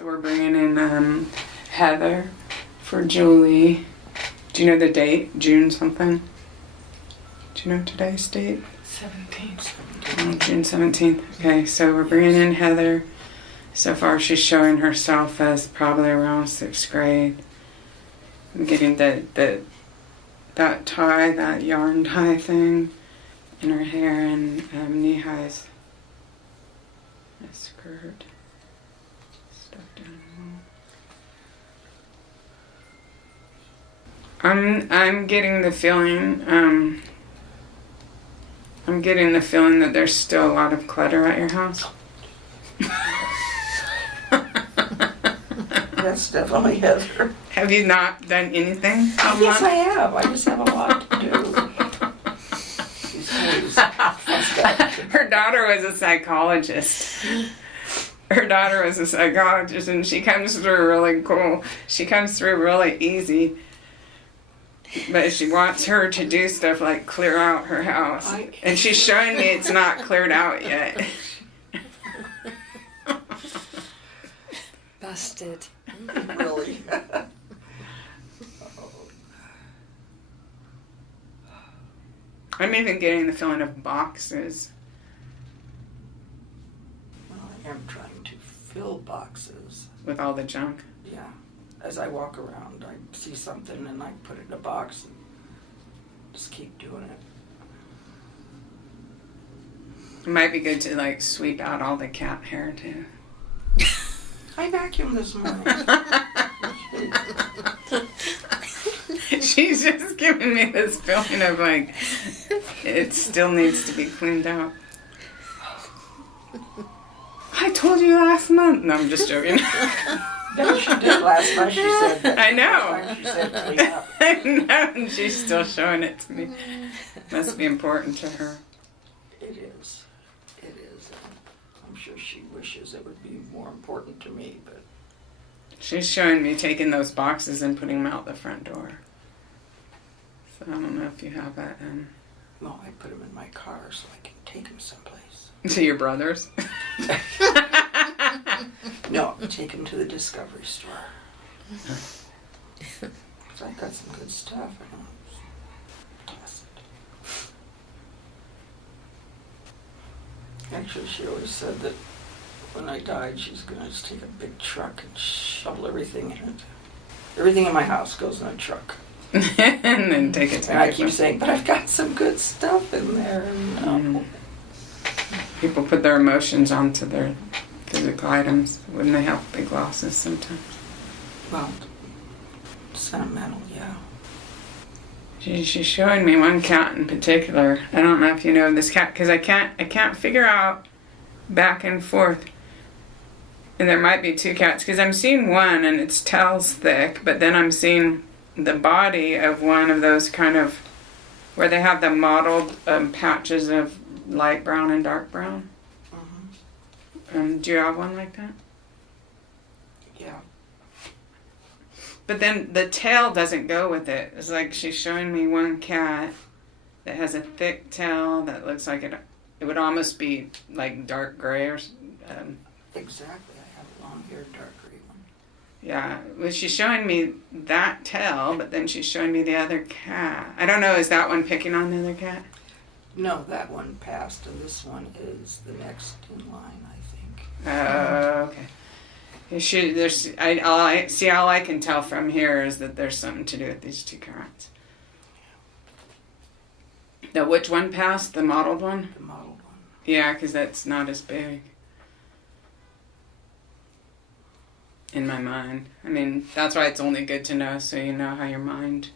So we're bringing in Heather for Julie. Do you know the date? June something? Do you know today's date? 17th. Oh, June 17th. Okay, so we're bringing in Heather. So far she's showing herself as probably around 6th grade. I'm getting that tie, that yarn tie thing in her hair, and knee highs. A skirt. Stuff down. I'm getting the feeling. I'm getting the feeling that there's still a lot of clutter at your house. That's definitely Heather. Have you not done anything? Yes, I have. I just have a lot to do. She's always fussed out. Her daughter was a psychologist. And she comes through really cool. She comes through really easy. But she wants her to do stuff like clear out her house. And she's showing me it's not cleared out yet. Busted. Really? I'm even getting the feeling of boxes. Well, I am trying to fill boxes. With all the junk. Yeah. As I walk around, I see something and I put it in a box and just keep doing it. It might be good to like sweep out all the cat hair too. I vacuumed this morning. She's just giving me this feeling of like it still needs to be cleaned out. I told you last month. No, I'm just joking. No, she did last night. She said that. I know. She said clean up. I know, and she's still showing it to me. Must be important to her. It is. It is. And I'm sure she wishes it would be more important to me, but She's showing me taking those boxes and putting them out the front door. So I don't know if you have that in. no, I put them in my car so I can take them someplace. To your brothers? No, take them to the Discovery store. 'Cause I got some good stuff. I don't toss it. Actually, she always said that when I died, she's going to just take a big truck and shovel everything in it. Everything in my house goes in a truck. And then take it to And I keep saying, but I've got some good stuff in there. And, People put their emotions onto their physical items. Wouldn't they have big losses sometimes? well, sentimental, yeah. She's showing me one cat in particular. I don't know if you know this cat, because I can't figure out back and forth. And there might be two cats, because I'm seeing one and its tail's thick, but then I'm seeing the body of one of those kind of, where they have the mottled patches of light brown and dark brown. Do you have one like that? Yeah. But then the tail doesn't go with it. It's like she's showing me one cat that has a thick tail that looks like it would almost be like dark gray or Exactly. I have a long-haired, dark gray one. yeah. Well, she's showing me that tail, but then she's showing me the other cat. I don't know, is that one picking on the other cat? No, that one passed, and this one is the next in line, I think. Oh, okay. All I can tell from here is that there's something to do with these two cats. Now, which one passed? The mottled one? The mottled one. Yeah, because that's not as big. In my mind. I mean, that's why it's only good to know, so you know how your mind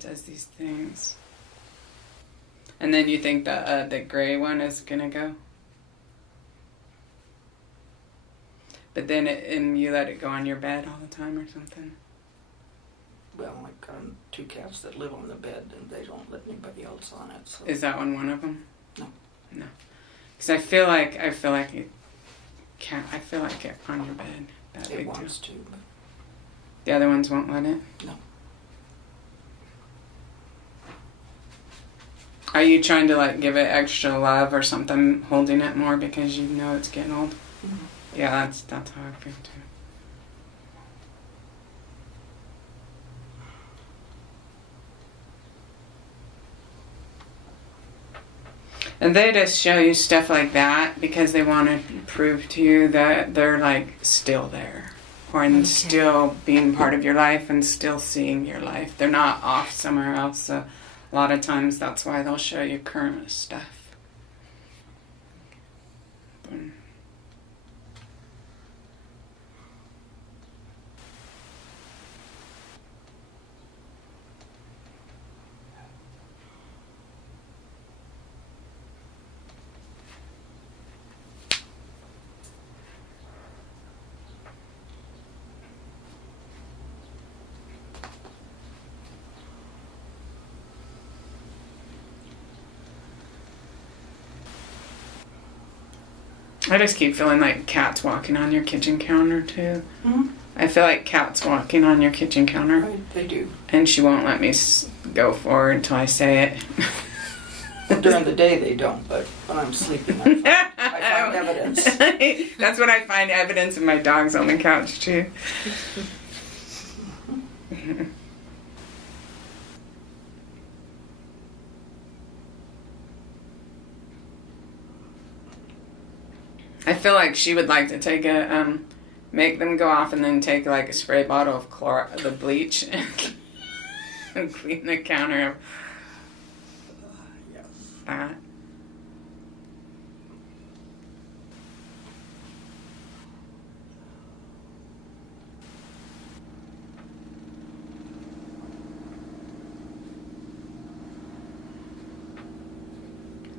does these things. And then you think the gray one is going to go? But then and you let it go on your bed all the time or something? Well, I've got two cats that live on the bed, and they don't let anybody else on it. So. Is that one of them? No. No. Because I feel like it can't. I feel like it on your bed. That It big wants too. to, but The other ones won't let it? no. Are you trying to like give it extra love or something, holding it more because you know it's getting old? Mm-hmm. Yeah, that's how I feel too. And they just show you stuff like that because they want to prove to you that they're like still there, or and still being part of your life and still seeing your life. They're not off somewhere else. So a lot of times that's why they'll show you current stuff. I just keep feeling like cats walking on your kitchen counter too. Mm-hmm. I feel like cats walking on your kitchen counter. Right, they do. And she won't let me go forward until I say it. Well, during the day they don't, but when I'm sleeping, I find evidence. That's when I find evidence of my dogs on the couch too. I feel like she would like to take a, make them go off and then take like a spray bottle of the bleach and clean the counter of that.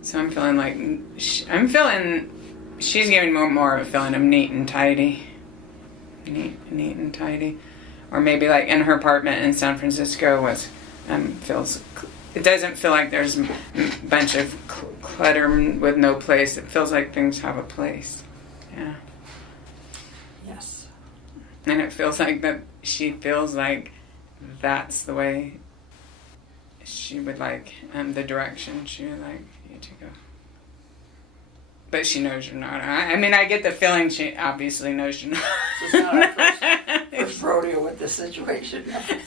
So I'm feeling like, she's giving more of a feeling of neat and tidy. Neat and tidy. Or maybe like in her apartment in San Francisco it doesn't feel like there's a bunch of clutter with no place. It feels like things have a place. Yeah. Yes. And it feels like that she feels like that's the way she would like, the direction she would like you to go. But she knows you're not. I mean, I get the feeling she obviously knows you're not. This is not our first rodeo with this situation.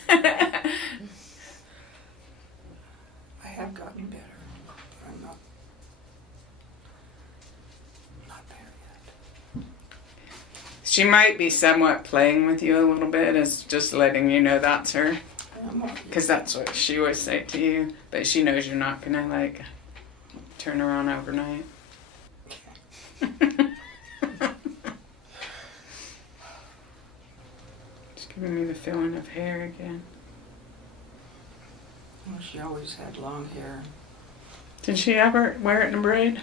I have gotten better, but I'm not there yet. She might be somewhat playing with you a little bit, as just letting you know that's her. Because that's what she would say to you. But she knows you're not going to, like, turn her on overnight. Just giving me the feeling of hair again. Well, she always had long hair. Did she ever wear it in a braid?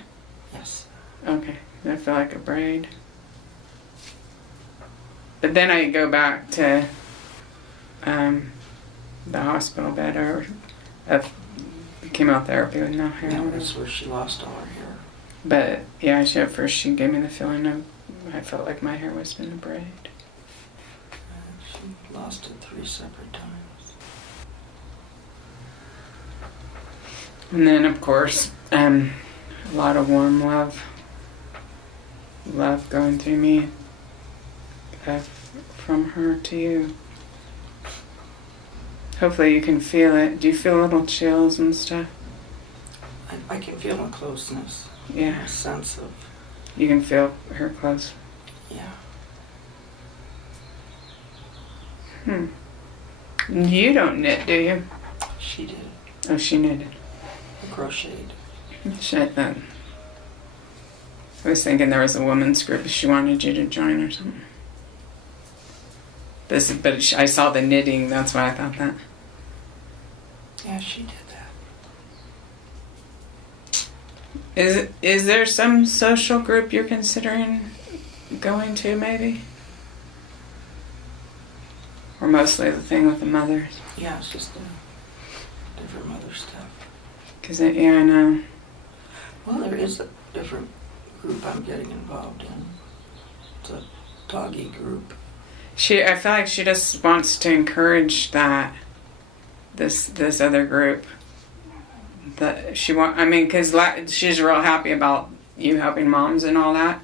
Yes. Okay, I feel like a braid. But then I go back to the hospital bed of chemotherapy with no hair. That was where she lost all her hair. But yeah, at first she gave me the feeling of, I felt like my hair was in a braid. She lost it 3 separate times. And then of course, a lot of warm love going through me from her to you. Hopefully you can feel it. Do you feel little chills and stuff? I can feel a closeness. Yeah. A sense of... You can feel her close. Yeah. You don't knit, do you? She did. Oh, she knitted. Crocheted. Shit, then. I was thinking there was a women's group she wanted you to join or something. But I saw the knitting, that's why I thought that. Yeah, she did that. Is there some social group you're considering going to, maybe? Or mostly the thing with the mothers? Yeah, it's just the different mother stuff. Because, yeah, I know. Well, there is a different group I'm getting involved in. It's a doggy group. I feel like she just wants to encourage that, this other group. That because she's real happy about you helping moms and all that.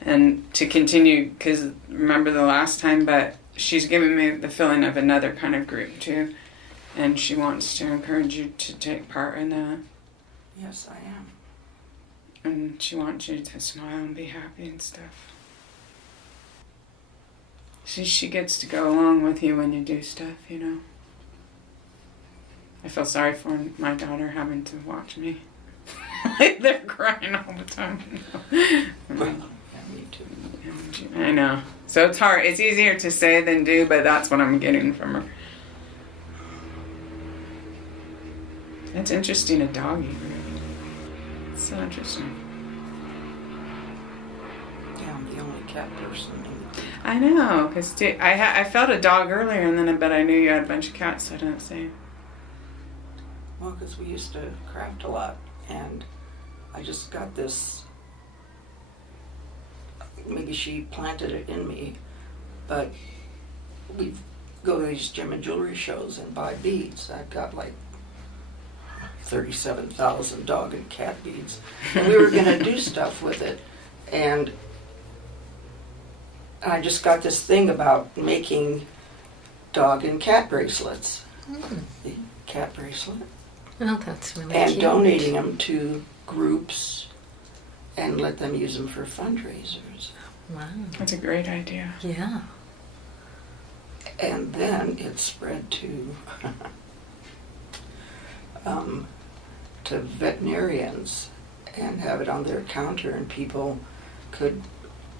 And to continue, because remember the last time, but she's giving me the feeling of another kind of group too. And she wants to encourage you to take part in that. Yes, I am. and she wants you to smile and be happy and stuff. She gets to go along with you when you do stuff, you know. I feel sorry for my daughter having to watch me. They're crying all the time. Yeah, me too. I know. So it's hard. It's easier to say than do, but that's what I'm getting from her. It's interesting, a doggy, really. It's so interesting. Yeah, I'm the only cat person. I know, because I felt a dog earlier, and then but I knew you had a bunch of cats, so I didn't say. Well, because we used to craft a lot, and I just got this. Maybe she planted it in me, but we go to these gem and jewelry shows and buy beads. I've got like 37,000 dog and cat beads, and we were going to do stuff with it, and I just got this thing about making dog and cat bracelets. The cat bracelet. Oh, that's really and cute. donating them to groups and let them use them for fundraisers. Wow. That's a great idea. Yeah. And then it spread to to veterinarians and have it on their counter, and people could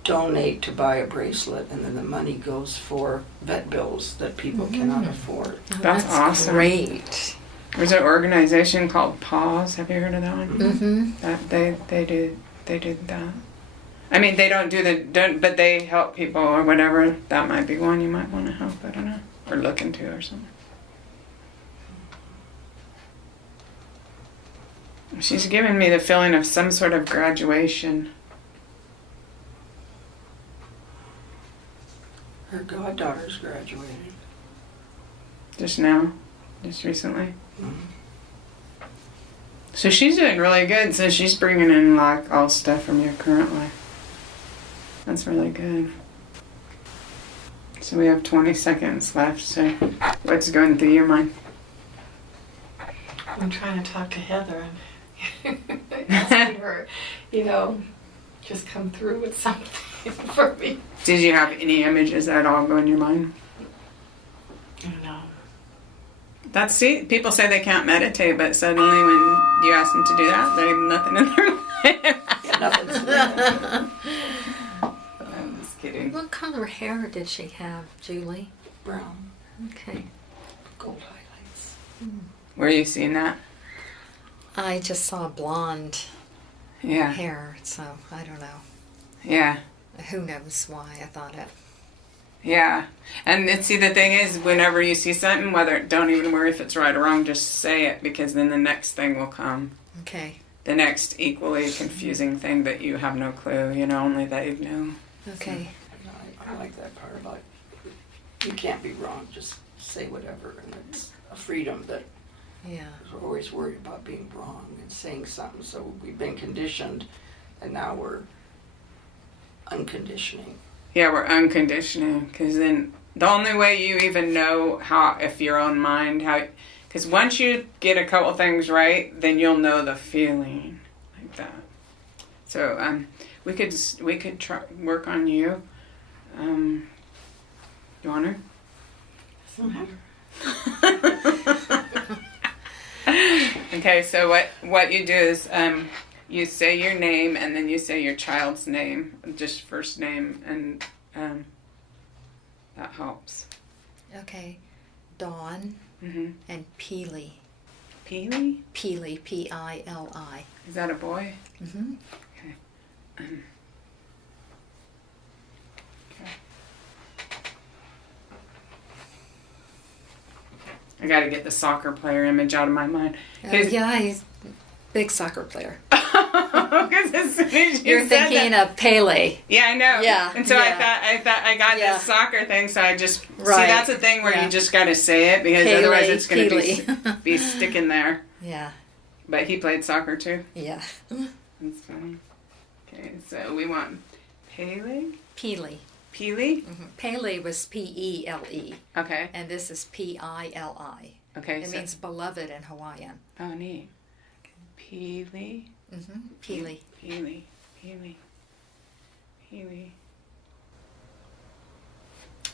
donate to buy a bracelet, and then the money goes for vet bills that people cannot afford. Oh, That's awesome. Great. There's an organization called Paws. Have you heard of that one? Mm-hmm. That they do that. I mean, they don't, but they help people or whatever. That might be one you might want to help. I don't know, or look into or something. She's given me the feeling of some sort of graduation. Her goddaughter's graduated. Just now, just recently. Mhm. So she's doing really good. So she's bringing in like all stuff from your current life. That's really good. So we have 20 seconds left. So what's going through your mind? I'm trying to talk to Heather and asking her, just come through with something for me. Did you have any images at all go in your mind? I don't know. People say they can't meditate, but suddenly when you ask them to do that, they have nothing in their mind. Nothing's there. I'm just kidding. What color hair did she have, Julie? Brown, Okay. gold highlights. Were you seeing that? I just saw blonde Yeah. hair, so I don't know. Yeah. Who knows why I thought it. Yeah. And see, the thing is, whenever you see something, don't even worry if it's right or wrong, just say it, because then the next thing will come. Okay. The next equally confusing thing that you have no clue, only they know. Okay. I like that part about you can't be wrong, just say whatever, and it's a freedom that Yeah. we're always worried about being wrong and saying something, so we've been conditioned, and now we're unconditioning. Yeah, we're unconditioning, because then the only way you even know if your own mind, because once you get a couple things right, then you'll know the feeling like that. So we could try work on you. You want her? Doesn't matter. Okay, so what you do is you say your name, and then you say your child's name, just first name, and that helps. Okay. Dawn Mm-hmm. and Peely. Peely? Peely, P-I-L-I. Is that a boy? Mm-hmm. Okay. Okay. I gotta get the soccer player image out of my mind. Yeah, he's a big soccer player. Because as soon as You're said thinking that, of Pele. yeah, I know. Yeah, And so yeah. I thought I got Yeah. this soccer thing, so I just see Right. that's a thing where Yeah. you just gotta say it, because Pele, otherwise it's gonna Pele. be sticking there. Yeah. But he played soccer too. Yeah. That's funny. Okay, so we want Pele? Peely. Peely? Mm-hmm. Pele was P-E-L-E, Okay. and this is P-I-L-I. Okay. It so, means beloved in Hawaiian. oh, neat. Peely. Peely. Healy.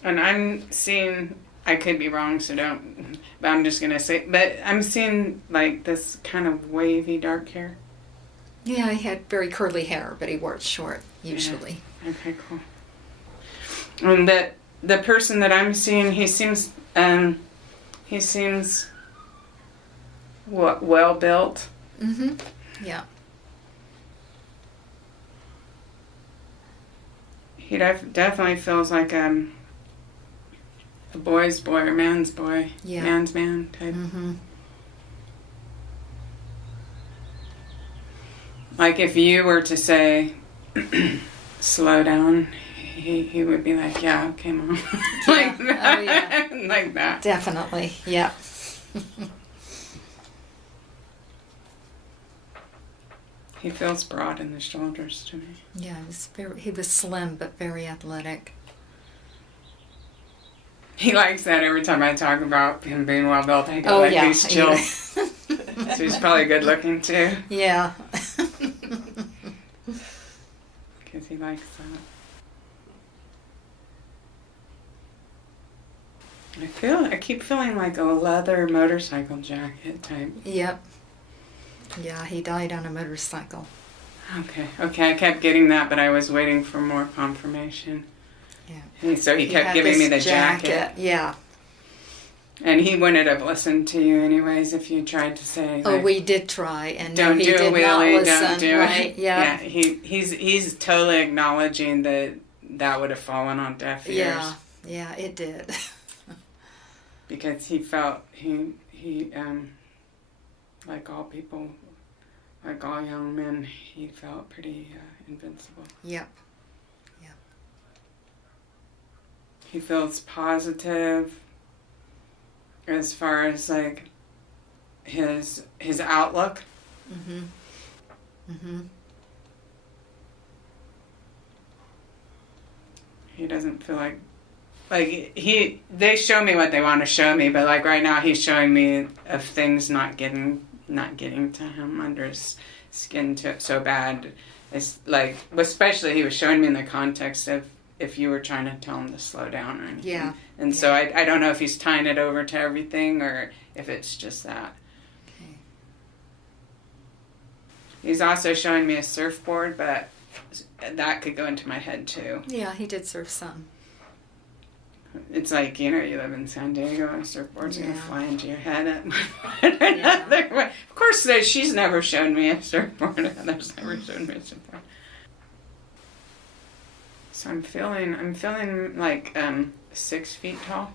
And I'm seeing, I could be wrong, so don't, but I'm just going to say, but I'm seeing like this kind of wavy dark hair. Yeah, he had very curly hair, but he wore it short, usually. Yeah. Okay, cool. And the person that I'm seeing, he seems well built. Yeah. He definitely feels like a boy's boy or man's boy. Yeah. Man's man type. Like if you were to say, slow down, he would be like, yeah, okay, Mom. Like that. Oh, yeah. Like that. Definitely, yeah. He feels broad in the shoulders to me. Yeah, he was slim but very athletic. He likes that every time I talk about him being well built. I go, Oh, like, yeah. he's chill. So he's probably good looking too. Yeah. Because he likes that. I keep feeling like a leather motorcycle jacket type. Yep. Yeah, he died on a motorcycle. Okay, I kept getting that, but I was waiting for more confirmation. Yeah. And so he kept had giving me the this jacket. Yeah. And he wouldn't have listened to you anyways if you tried to say, like, Oh, we did try, and don't he do a did not wheelie, listen. don't do Right? it. Yeah. He's totally acknowledging that would have fallen on deaf ears. Yeah, it did. Because he felt he like all people, like all young men, he felt pretty invincible. Yep. He feels positive as far as like his outlook. He doesn't feel like they show me what they want to show me, but like right now he's showing me of things not getting to him under his skin so bad. It's like, especially he was showing me in the context of if you were trying to tell him to slow down or anything. Yeah. And so I don't know if he's tying it over to everything or if it's just that. Okay. He's also showing me a surfboard, but that could go into my head too. Yeah, he did surf some. It's like, you live in San Diego and a surfboard's going to Yeah. fly into your head at one point or another. Of course, she's never shown me a surfboard. Heather's never shown me a surfboard. So I'm feeling like 6 feet tall.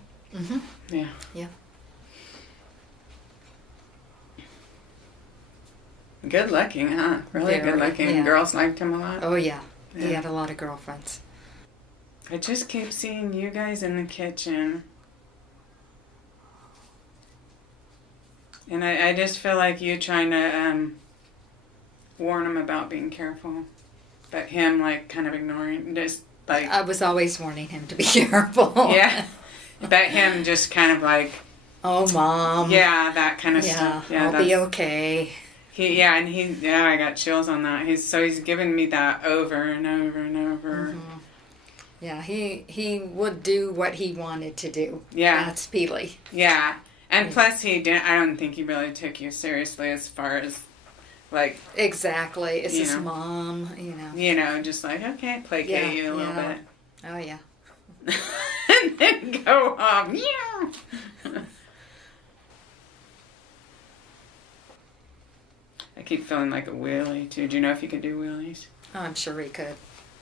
Yeah. Yeah. Good looking, huh? Really Very, good looking. yeah. Girls liked him a lot. Oh, yeah. He Yeah. had a lot of girlfriends. I just keep seeing you guys in the kitchen. And I just feel like you trying to warn him about being careful. But him, like, kind of ignoring, just, like... I was always warning him to be careful. Yeah. But him just kind of like... Oh, Mom. Yeah, that kind of Yeah, stuff. Yeah, I'll be okay. I got chills on that. He's giving me that over and over and over. Yeah, he would do what he wanted to do. Yeah. That's Peely. Yeah. And plus I don't think he really took you seriously as far as, like... Exactly. It's You his know. mom, you know. Just like, okay, placate you a little bit. Oh, yeah. And then go off. Yeah. I keep feeling like a wheelie, too. Do you know if you could do wheelies? Oh, I'm sure he could.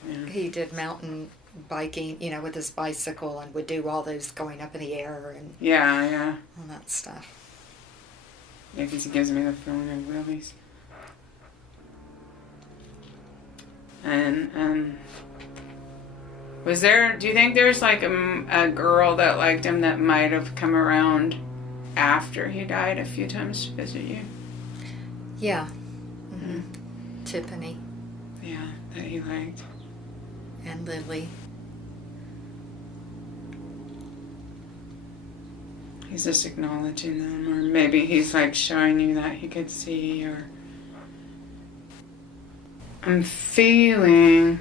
Yeah. He did mountain biking, with his bicycle and would do all those going up in the air and Yeah. all that stuff. Yeah, because he gives me the feeling of wheelies. And, do you think there's like a girl that liked him that might have come around after he died a few times to visit you? Yeah. Tiffany Yeah, that he liked. and Lily. He's just acknowledging them, or maybe he's like showing you that he could see, or I'm feeling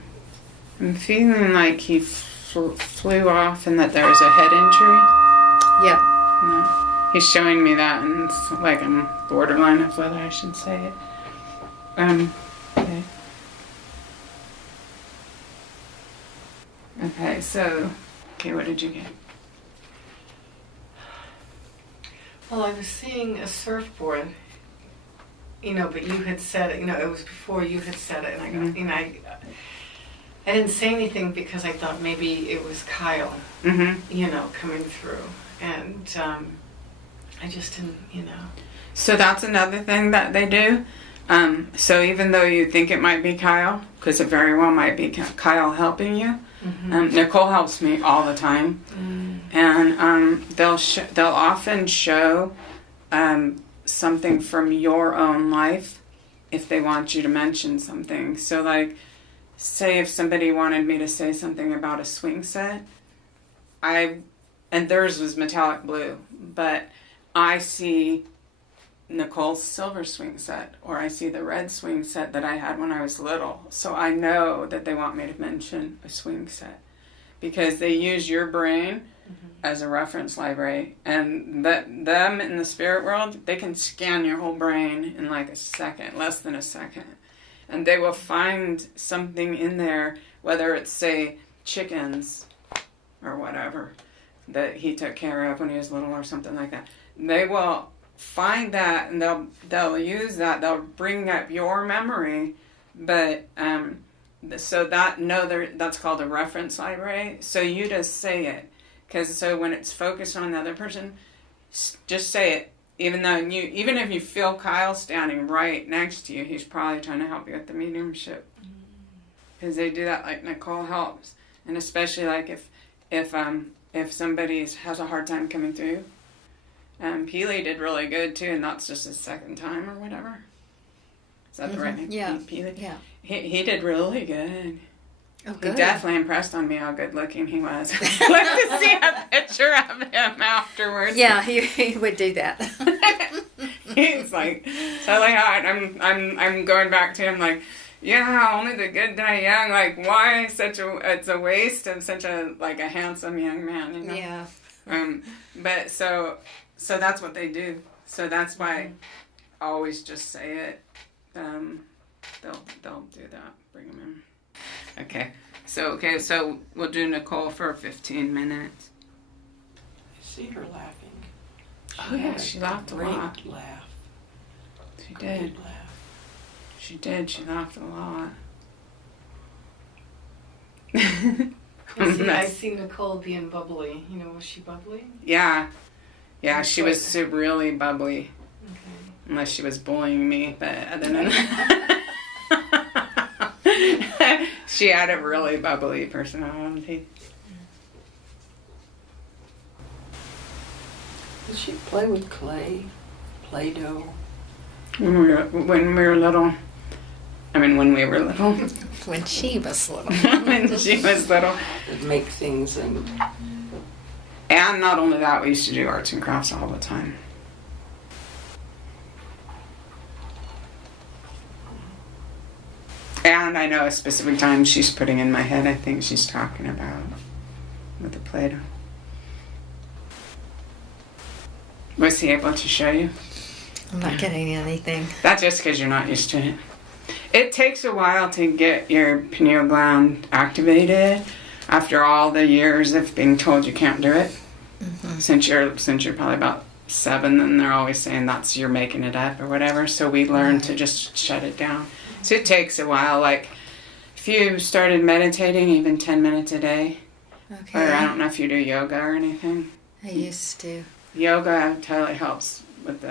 like he flew off and that there was a head injury. Yeah. No. He's showing me that, and it's like I'm borderline of whether I should say it. Okay. Okay, so, what did you get? Well, I was seeing a surfboard, but you had said it, it was before you had said it, and I go, I didn't say anything because I thought maybe it was Kyle, coming through, and I just didn't, So that's another thing that they do. So even though you think it might be Kyle, because it very well might be Kyle helping you, Nicole helps me all the time, and they'll often show something from your own life if they want you to mention something. So like, say if somebody wanted me to say something about a swing set, and theirs was metallic blue, but I see Nicole's silver swing set, or I see the red swing set that I had when I was little. So I know that they want me to mention a swing set because they use your brain as a reference library, and them in the spirit world, they can scan your whole brain in like a second, less than a second, and they will find something in there, whether it's, say, chickens or whatever that he took care of when he was little or something like that. They will find that, and they'll use that. They'll bring up your memory, but so that's called a reference library. So you just say it, so when it's focused on the other person, just say it. Even if you feel Kyle standing right next to you, he's probably trying to help you with the mediumship. Because they do that, like Nicole helps, and especially like if somebody has a hard time coming through. Peely did really good too, and that's just his second time or whatever. Is that the right name? Yeah. Peely? Yeah. He did really good. Oh, good. He definitely impressed on me how good looking he was. I'd like to see a picture of him afterwards. Yeah, he would do that. He's like totally hot. I'm going back to him like, yeah, only the good die young. Like, why it's a waste of such a handsome young man, Yeah. But so that's what they do. So that's why I always just say it. They'll do that. Bring them in. Okay. So we'll do Nicole for 15 minutes. I see her laughing. Oh yeah, she laughed a lot. Great laugh. She Great did. laugh. She did. She laughed a lot. I see Nicole being bubbly. Was she bubbly? Yeah, she was really bubbly. Okay. Unless she was bullying me, but other than she had a really bubbly personality. Did she play with clay? Play-Doh? When we were little. I mean, when we were little. When she was little. When she was little. Would make things and not only that, we used to do arts and crafts all the time. And I know a specific time she's putting in my head, I think she's talking about with the Play-Doh. Was he able to show you? I'm not getting anything. That's just because you're not used to it. It takes a while to get your pineal gland activated after all the years of being told you can't do it. Mm-hmm. Since you're probably about 7, then they're always saying you're making it up or whatever. So we learn to just shut it down. So it takes a while. Like if you started meditating even 10 minutes a day, Okay. or I don't know if you do yoga or anything. I used to. Yoga totally helps with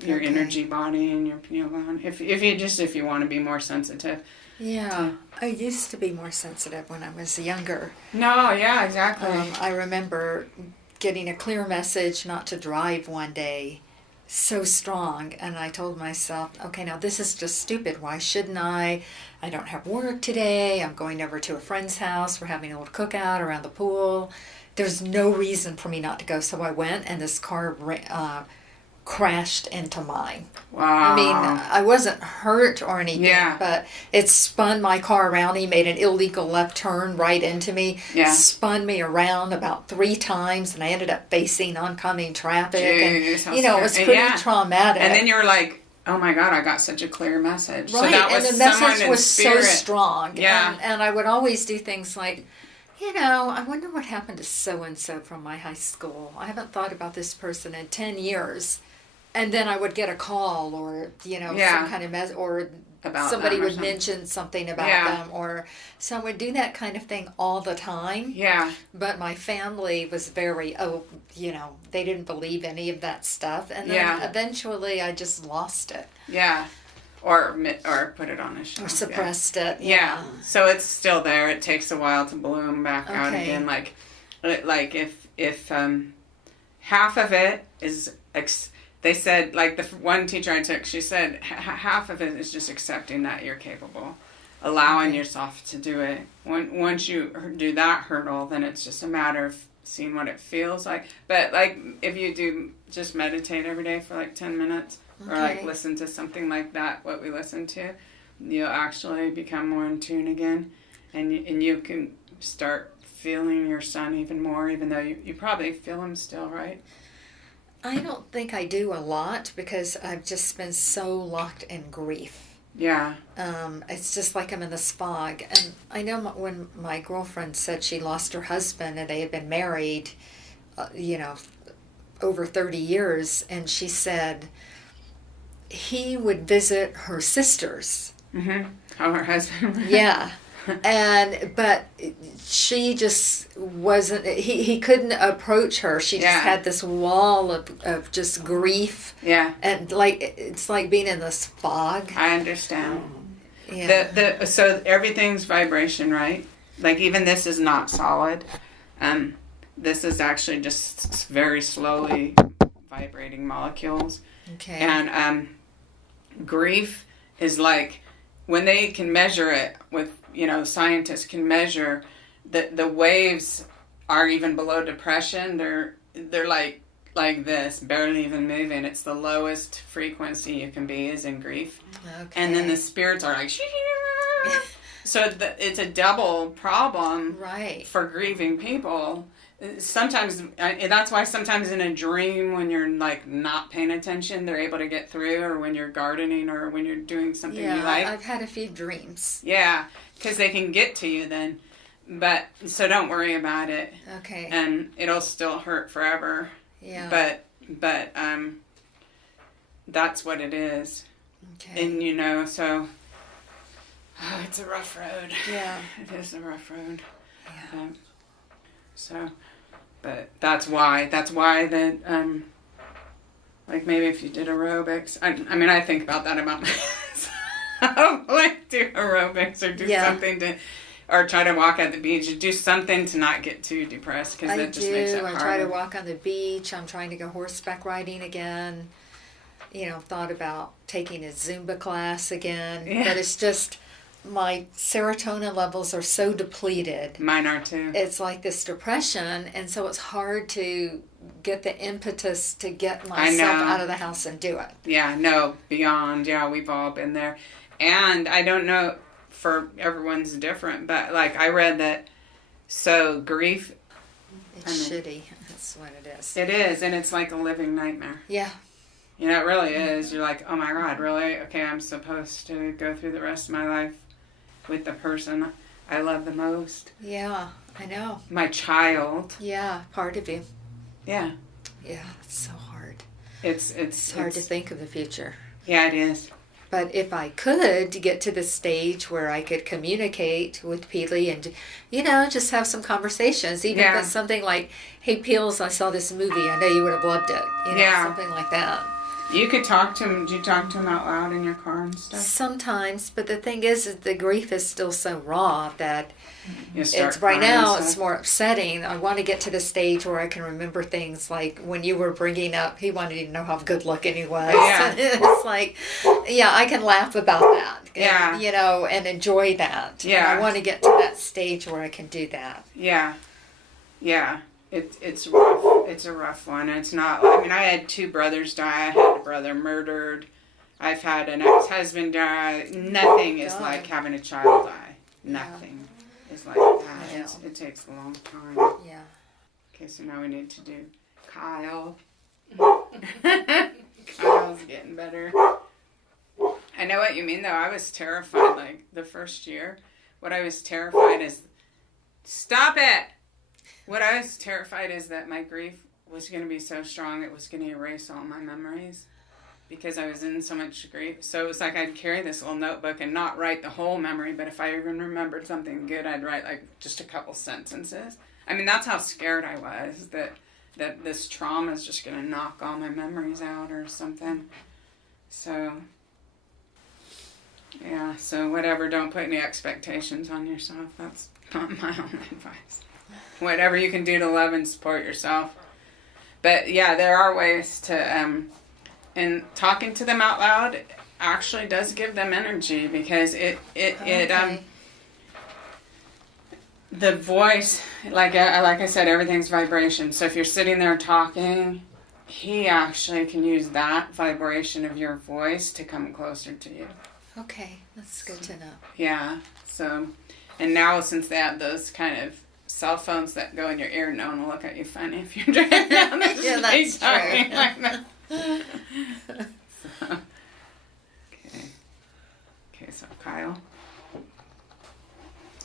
your Okay. energy body and your pineal gland. If you want to be more sensitive. Yeah, I used to be more sensitive when I was younger. No, yeah, exactly. I remember getting a clear message not to drive one day, so strong, and I told myself, okay, now this is just stupid. Why shouldn't I? I don't have work today. I'm going over to a friend's house. We're having a little cookout around the pool. There's no reason for me not to go, so I went, and this car crashed into mine. Wow. I mean, I wasn't hurt or anything, Yeah. but it spun my car around. He made an illegal left turn right into me, Yeah. spun me around about 3 times, and I ended up facing oncoming traffic. Jeez, how and, it was scary. pretty Yeah. traumatic. And then you're like, oh my God, I got such a clear message. Right, So that was and the someone message in was spirit. so strong. Yeah. And I would always do things like, I wonder what happened to so-and-so from my high school. I haven't thought about this person in 10 years. And then I would get a call or, Yeah. some kind of or About somebody them or would something. mention something about Yeah. them. Or so I would do that kind of thing all the time. Yeah. But my family was very, they didn't believe any of that stuff. And then Yeah. eventually I just lost it. Yeah. Or put it on a shelf. Or suppressed it. Yeah. So it's still there. It takes a while to bloom back out Okay. again. Like if half of it is, they said, like the one teacher I took, she said half of it is just accepting that you're capable, allowing Okay. yourself to do it. Once you do that hurdle, then it's just a matter of seeing what it feels like. But like if you do just meditate every day for like 10 minutes, or like Okay. listen to something like that, what we listen to, you'll actually become more in tune again, and you can start feeling your son even more, even though you probably feel him still, right? I don't think I do a lot because I've just been so locked in grief. Yeah. It's just like I'm in this fog. And I know when my girlfriend said she lost her husband and they had been married, over 30 years, and she said he would visit her sisters. Mm-hmm. How her husband. Yeah. But she just wasn't, he couldn't approach her. She just Yeah. had this wall of just grief. Yeah. And it's like being in this fog. I understand. Yeah. So everything's vibration, right? Like even this is not solid. This is actually just very slowly vibrating molecules. Okay. And grief is like when they can measure it with, scientists can measure the waves are even below depression. They're like this, barely even moving. It's the lowest frequency you can be is in grief. Okay. And then the spirits are like, so it's a double problem Right. for grieving people. Sometimes, that's why sometimes in a dream when you're like not paying attention, they're able to get through, or when you're gardening or when you're doing something you like. I've had a few dreams. Yeah, because they can get to you then. But, so don't worry about it. Okay. And it'll still hurt forever. Yeah. But that's what it is. Okay. And, so, it's a rough road. Yeah. It is a rough road. Yeah. But that's why that, like maybe if you did aerobics, I think about that about myself. Like do aerobics or do something or try to walk at the beach, do something to not get too depressed, because that just makes it harder. I try to walk on the beach. I'm trying to go horseback riding again. Thought about taking a Zumba class again. Yeah. But it's just, my serotonin levels are so depleted. Mine are too. It's like this depression, and so it's hard to get the impetus to get myself out of the house and do it. Yeah, no, beyond. Yeah, we've all been there. And I don't know, for everyone's different, but like I read that, so grief. It's shitty. That's what it is. It is, and it's like a living nightmare. Yeah. It really is. You're like, oh my God, really? Okay, I'm supposed to go through the rest of my life with the person I love the most. Yeah, I know. My child. Yeah, part of you. Yeah. Yeah, it's so hard. It's hard to think of the future. Yeah, it is. But if I could get to the stage where I could communicate with Peely and, just have some conversations, even if it's something like, hey, Peels, I saw this movie. I know you would have loved it. Something like that. You could talk to him. Do you talk to him out loud in your car and stuff? Sometimes, but the thing is the grief is still so raw that It's right now it's more upsetting. I want to get to the stage where I can remember things like when you were bringing up, he wanted to know how good looking he was. Yeah. It's like, I can laugh about that. Yeah. And enjoy that. Yeah. And I want to get to that stage where I can do that. Yeah. Yeah. it's rough. It's a rough one. It's not. I mean, I had 2 brothers die. I had a brother murdered. I've had an ex-husband die. Nothing is God. like having a child die. Nothing is like that. Yeah. It takes a long time. Yeah. Okay, so now we need to do Kyle. Kyle's getting better. I know what you mean, though. I was terrified, like, the first year. What I was terrified is... Stop it! What I was terrified is that my grief was going to be so strong it was going to erase all my memories. Because I was in so much grief. So it was like I'd carry this little notebook and not write the whole memory, but if I even remembered something good, I'd write, like, just a couple sentences. I mean, that's how scared I was, that this trauma is just going to knock all my memories out or something. So, yeah, so whatever, don't put any expectations on yourself. That's not my own advice. Whatever you can do to love and support yourself. But, yeah, there are ways to, and talking to them out loud actually does give them energy because the voice, like I said, everything's vibration. So if you're sitting there talking, he actually can use that vibration of your voice to come closer to you. Okay, that's good to know. Yeah. So, and now since they have those kind of cell phones that go in your ear, no one will look at you funny if you're driving down the street Yeah, that's talking true. like that. So, okay, so Kyle.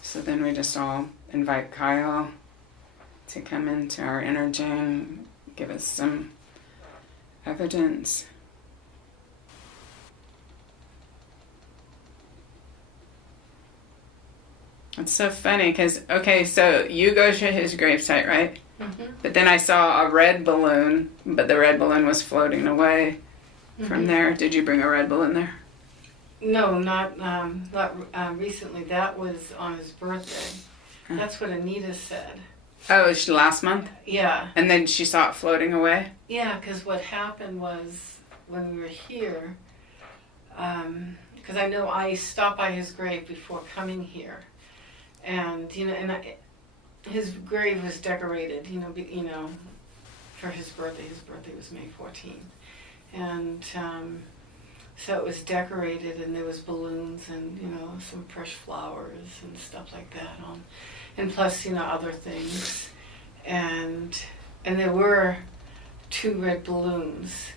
So then we just all invite Kyle to come into our energy and give us some evidence. It's so funny because, okay, so you go to his gravesite, right? Mm-hmm. But then I saw a red balloon, but the red balloon was floating away from there. Did you bring a red balloon there? No, not recently. That was on his birthday. That's what Anita said. Oh, it was last month? Yeah. And then she saw it floating away? Yeah, because what happened was when we were here, because I know I stopped by his grave before coming here, and his grave was decorated, for his birthday. His birthday was May 14th, and so it was decorated, and there was balloons and some fresh flowers and stuff like that on, and plus other things, and there were 2 red balloons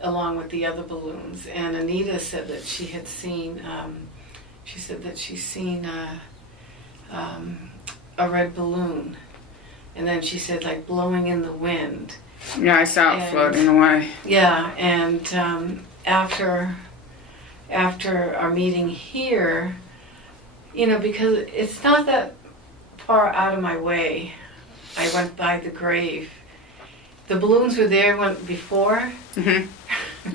along with the other balloons. And Anita said that she had seen, she's seen a red balloon, and then she said like blowing in the wind. Yeah, I saw it floating away. Yeah, and after our meeting here, because it's not that far out of my way, I went by the grave. The balloons were there before. Mm-hmm.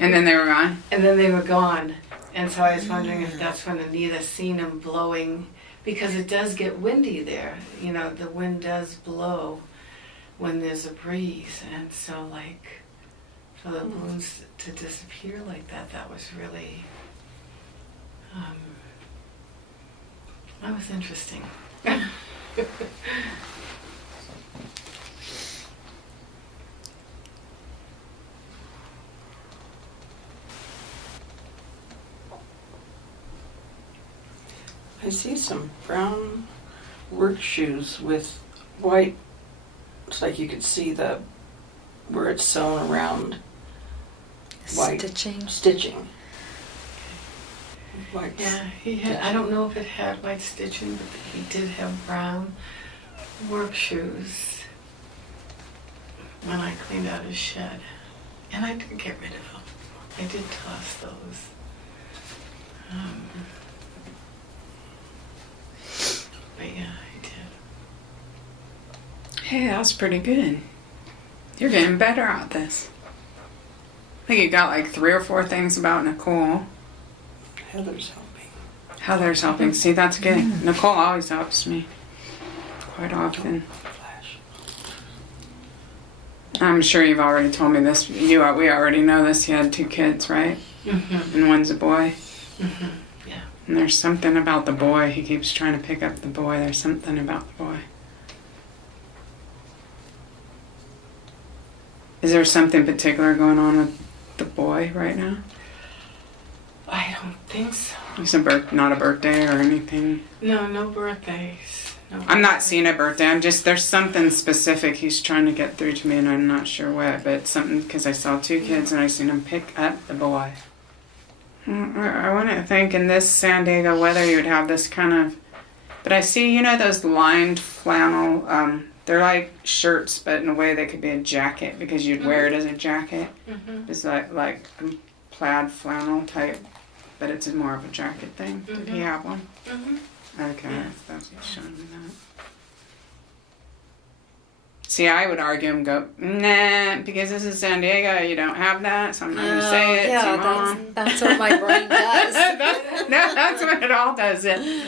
And then they were gone? And then they were gone. And so I was wondering if that's when Anita seen them blowing, because it does get windy there. The wind does blow when there's a breeze. And so for the balloons to disappear like that was really, that was interesting. I see some brown work shoes with white, it's like you could see where it's sewn around. White stitching. White. Yeah, he had, I don't know if it had white stitching, but he did have brown work shoes when I cleaned out his shed. And I didn't get rid of them. I did toss those. But yeah, I did. Hey, that was pretty good. You're getting better at this. I think you got like 3 or 4 things about Nicole. Heather's helping. Heather's helping. See, that's good. Nicole always helps me. Quite often. Flash. I'm sure you've already told me this. We already know this. You had 2 kids, right? Mm-hmm. And one's a boy. Mm-hmm. Yeah. And there's something about the boy. He keeps trying to pick up the boy. There's something about the boy. Is there something particular going on with the boy right now? I don't think so. It's not a birthday or anything. No, no birthdays. No I'm not birthdays. seeing a birthday. There's something specific he's trying to get through to me, and I'm not sure what. But it's something because I saw 2 kids and I seen him pick up the boy. I wouldn't think in this San Diego weather you would have this kind of. But I see, those lined flannel. They're like shirts, but in a way they could be a jacket because you'd wear it as a jacket. Mm-hmm. It's like a plaid flannel type, but it's more of a jacket thing. Did he have one? Mm-hmm. Okay, Yeah. that's he's showing me that. See, I would argue and go, nah, because this is San Diego, you don't have that, so I'm not going to say it to Mom. That's what my brain does. That's what it all does.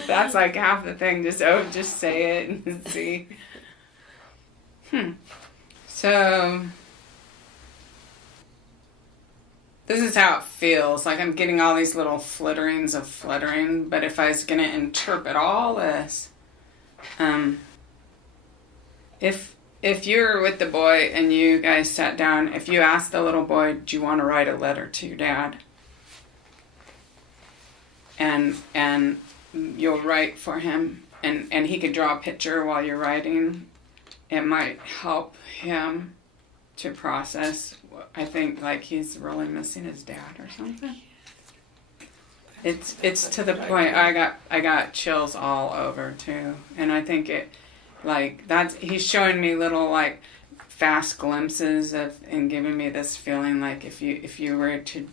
That's like half the thing. Just say it and see. So, this is how it feels. Like I'm getting all these little flitterings of fluttering, but if I was going to interpret all this, if you were with the boy and you guys sat down, if you asked the little boy, do you want to write a letter to your dad? And you'll write for him, and he could draw a picture while you're writing. It might help him to process. I think like he's really missing his dad or something. It's to the point I got chills all over too, and I think it like he's showing me little like fast glimpses of and giving me this feeling like if you were to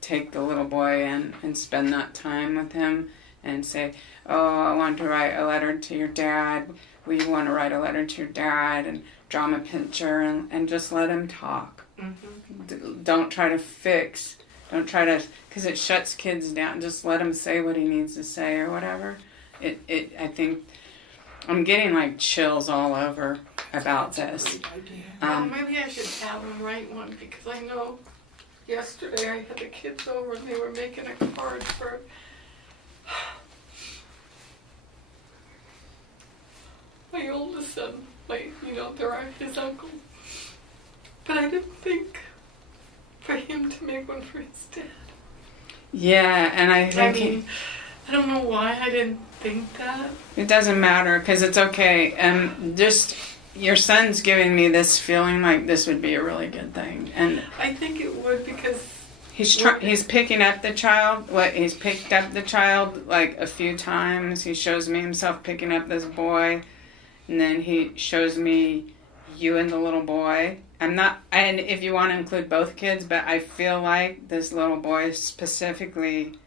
take the little boy and spend that time with him and say, oh, I want to write a letter to your dad. We want to write a letter to your dad and draw him a picture and just let him talk. Mm-hmm. Don't try to fix. Don't try to, because it shuts kids down. Just let him say what he needs to say or whatever. I think I'm getting like chills all over about this. Well, maybe I should have him write one because I know yesterday I had the kids over and they were making a card for my oldest son. They're his uncle. But I didn't think for him to make one for his dad. Yeah, and I think I don't know why I didn't think that. It doesn't matter because it's okay. Just your son's giving me this feeling like this would be a really good thing, and I think it would because he's picking up the child. He's picked up the child like a few times. He shows me himself picking up this boy, and then he shows me you and the little boy. And if you want to include both kids, but I feel like this little boy specifically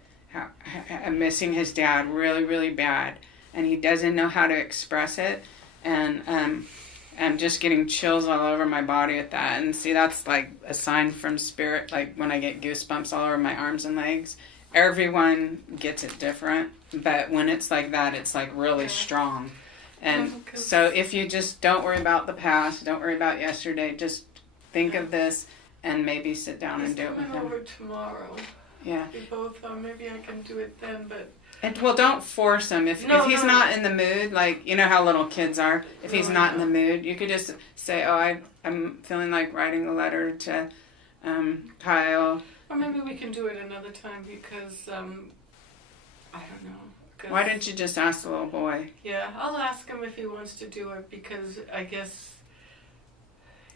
missing his dad really, really bad, and he doesn't know how to express it, and I'm just getting chills all over my body at that. And see, that's like a sign from spirit, like when I get goosebumps all over my arms and legs. Everyone gets it different, but when it's like that, it's like really strong. And so if you just don't worry about the past, don't worry about yesterday, just think of this and maybe sit down and do it with him. He's coming him. over tomorrow. Yeah. We both, maybe I can do it then, but... Well, don't force him. If he's not in the mood, like, you know how little kids are, if he's not in the mood, you could just say, oh, I'm feeling like writing a letter to Kyle. Or maybe we can do it another time because, I don't know. Why didn't you just ask the little boy? Yeah, I'll ask him if he wants to do it because I guess...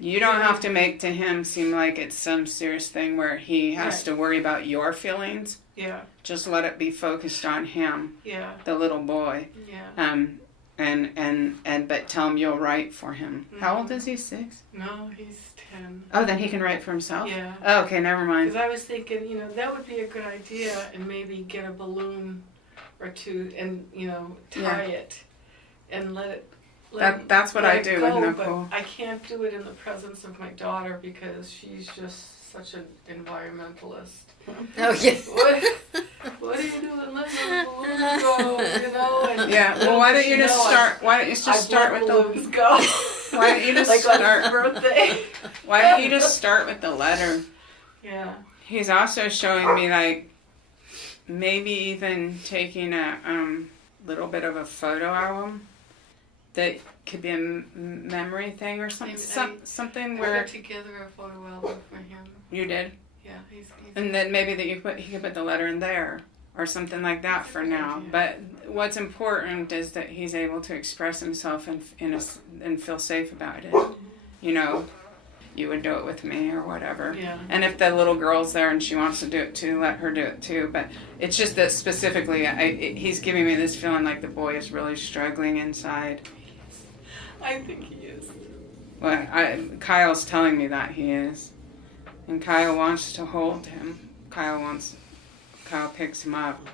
You don't have to make to him seem like it's some serious thing where he has to worry about your feelings. Yeah. Just let it be focused on him. Yeah. The little boy. Yeah. But tell him you'll write for him. Mm-hmm. How old is he? 6? No, he's 10. Oh, then he can write for himself? Yeah. Oh, okay, never mind. Because I was thinking, that would be a good idea and maybe get a balloon or two and, tie it and let it That's what I do with Nicole. But I can't do it in the presence of my daughter because she's just such an environmentalist. Oh, yes. What are you doing? Let the balloons go, And yeah. Well, why don't you just start? Why don't you just start with balloons go? Why don't you just like start? on his birthday. Why don't you just start with the letter? Yeah. He's also showing me like maybe even taking a little bit of a photo album that could be a memory thing or something. Something I where put together a photo album for him. you did, Yeah, he's and then maybe that he could put the letter in there or something like that for now. But what's important is that he's able to express himself and feel safe about it. You know, you would do it with me or whatever. Yeah. And if the little girl's there and she wants to do it too, let her do it too. But it's just that specifically, he's giving me this feeling like the boy is really struggling inside. I think he is. Well, Kyle's telling me that he is. And Kyle wants to hold him. Kyle picks him up.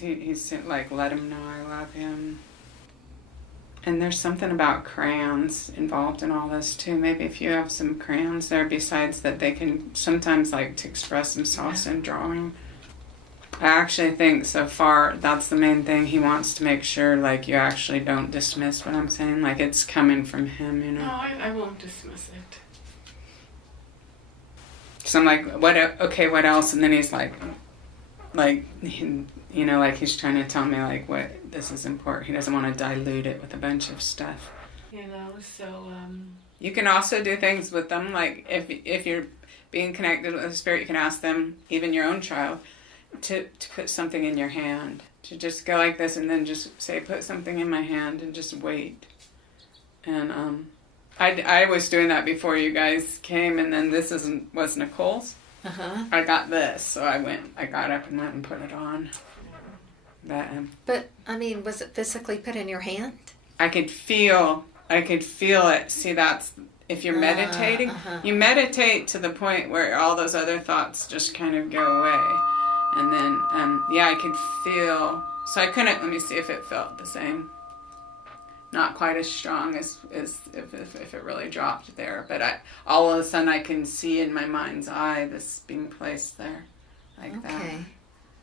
He's like, let him know I love him. And there's something about crayons involved in all this too. Maybe if you have some crayons there, besides that they can sometimes like to express themselves in drawing. I actually think so far that's the main thing. He wants to make sure like you actually don't dismiss what I'm saying. Like it's coming from him, you know. No, I won't dismiss it. So I'm like, what else? And then he's like, you know, like he's trying to tell me like what this is important. He doesn't want to dilute it with a bunch of stuff. You know, so You can also do things with them, like if you're being connected with the spirit, you can ask them, even your own child, to put something in your hand. To just go like this and then just say, put something in my hand and just wait. And I was doing that before you guys came, and then this was Nicole's. I got this, so I got up and went and put it on. But, I mean, was it physically put in your hand? I could feel it. See, that's, if you're meditating, you meditate to the point where all those other thoughts just kind of go away. And then, I could feel, so I couldn't, let me see if it felt the same. Not quite as strong as if it really dropped there. But all of a sudden I can see in my mind's eye this being placed there like that.